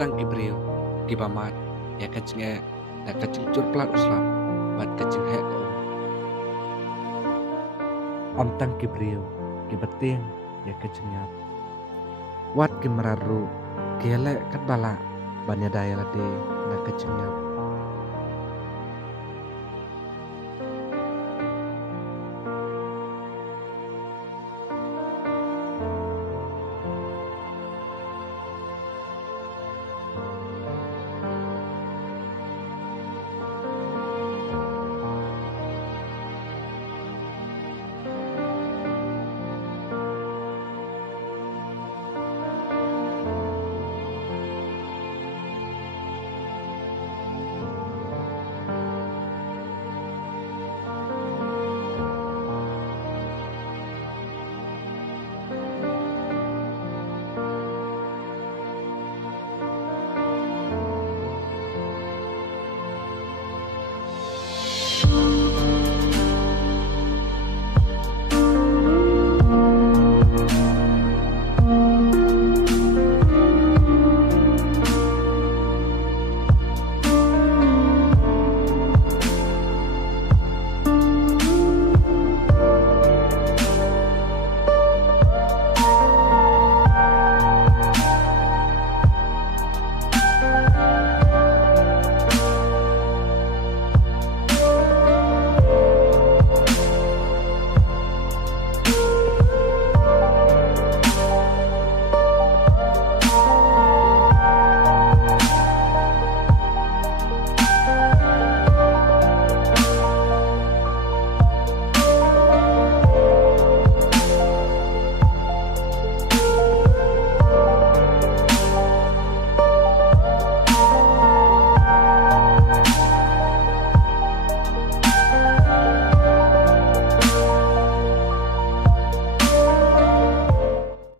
tang Gibril Gibamat ya kacenge da kaceng cur plat uslam bat kaceng he ko om tang Gibril Gibating ya kaceng nyap wat kimraru kele kat bala banya daya lade na kaceng nyap